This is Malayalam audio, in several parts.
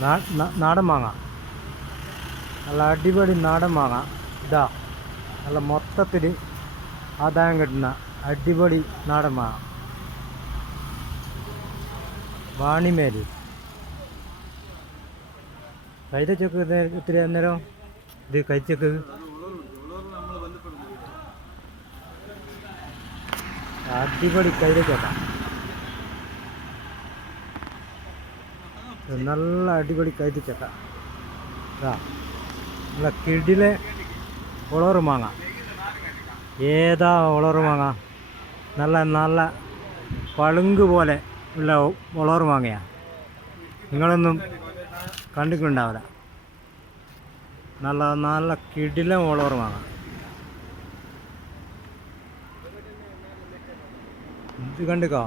നാടൻ മാങ്ങ, നല്ല അടിപൊളി നാടൻ മാങ്ങ. ഇതാ നല്ല മൊത്തത്തിൽ ആദായം കിട്ടുന്ന അടിപൊളി നാടൻ മാങ്ങ. വാണിമേല് കൈതച്ചക്ക് ഒത്തിരി അന്നേരം ഇത് കഴിച്ചക്ക് അടിപൊളി കൈതച്ചക്ക, നല്ല അടിപൊളി കൈതച്ചക്ക. നല്ല കിടിലെ ഉളറ് മാങ്ങ. ഏതാ ഉളറ് മാങ്ങ? നല്ല നല്ല പളുങ്ക് പോലെ ഉള്ള ഉളറ് മാങ്ങയാണ്. നിങ്ങളൊന്നും കണ്ടിട്ടുണ്ടാവില്ല. നല്ല നല്ല കിടിലൻ ഉളറ് മാങ്ങ. ഇത് കണ്ടിക്കോ,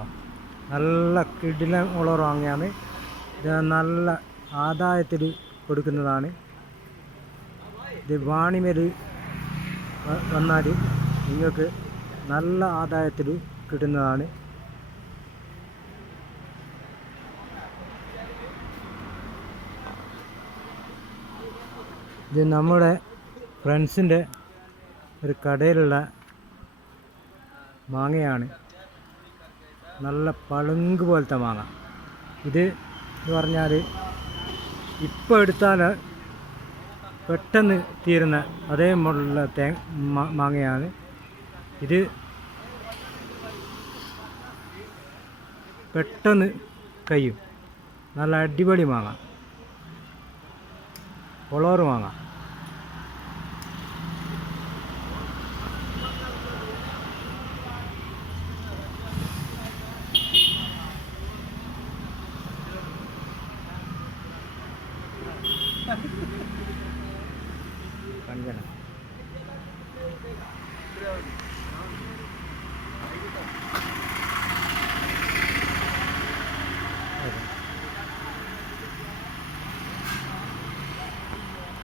നല്ല കിടിലൻ ഉളറ് മാങ്ങയാണ്. ഇത് നല്ല ആദായത്തിൽ കൊടുക്കുന്നതാണ്. ഇത് വാണിമേൽ വന്നാൽ നിങ്ങൾക്ക് നല്ല ആദായത്തിൽ കിട്ടുന്നതാണ്. ഇത് നമ്മുടെ ഫ്രണ്ട്സിൻ്റെ ഒരു കടയിലുള്ള മാങ്ങയാണ്. നല്ല പളുങ്ക് പോലത്തെ മാങ്ങ. ഇത് എന്ന് പറഞ്ഞാൽ ഇപ്പോൾ എടുത്താൽ പെട്ടെന്ന് തീരുന്ന അതേ മോഡലുള്ള മാങ്ങയാണ്. ഇത് പെട്ടെന്ന് കഴിയും. നല്ല അടിപൊളി മാങ്ങ, ഉളറ് മാങ്ങ. കാണിക്കണം.